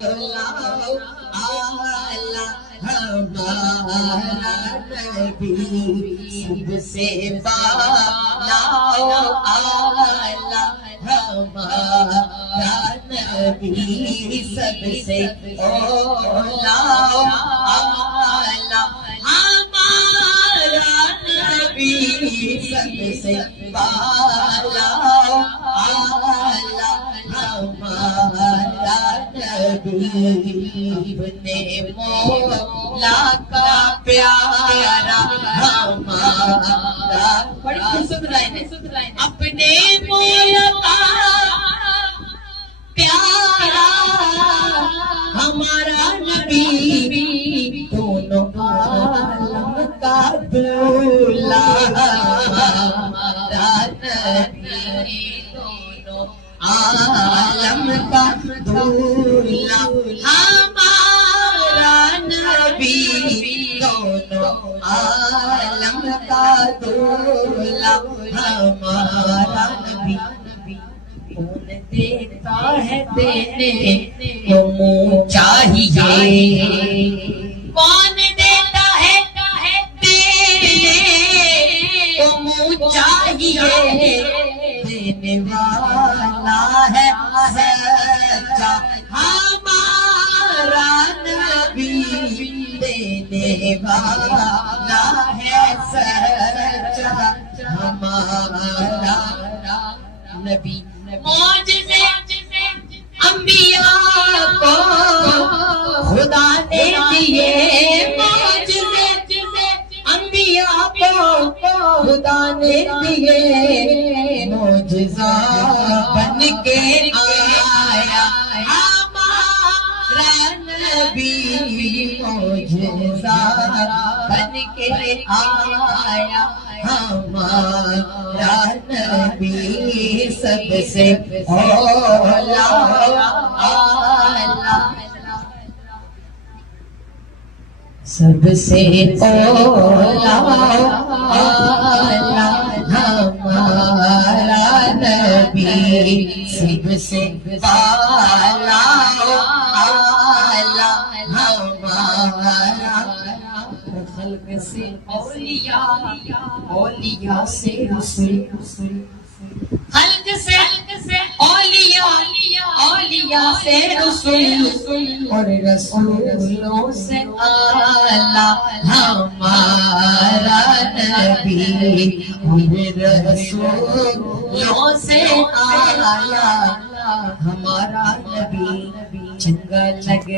ہمارا نبی سب سے بالا اعلیٰ، ہمارا نبی سب سے اعلیٰ اعلیٰ، ہمارا نبی سب سے بالا اعلیٰ، ہمارا نبی اپنے مولا کا پیارا، ہمارا بڑی خوبصورت لائن ہے، اپنے مولا کا پیارا ہمارا نبی، دونوں عالم کا دولا ہمارا نبی، دونوں عالم کا دولا ہمارا نبی، دونوں عالم کا دولا ہمارا نبی، کون دیتا ہے دینے کو منہ چاہیے، کون دیتا ہے دینے کو منہ چاہیے، دینے والا ہے سچا ہمارا نبی، دینے والا ہے سچا ہمارا نبی، معجزے انبیاء کو خدا نے دیے، معجزے انبیاء کو خدا نے دیے، معجزہ بن کے آیا ہمارا نبی، معجزہ بن کے آیا ہمارا نبی، سب سے اولا اعلیٰ، سب سے اولا اعلیٰ، ہمارا نبی سب سے بالا اعلیٰ، ہمارا خلق سے اولیاء، اولیاء سے رسول، خلق سے اولیاء، اولیاء سے رسول، اور رسولوں سے اعلیٰ ہمارا نبی، اور رسولوں سے اعلیٰ ہمارا نبی، چنگا لگے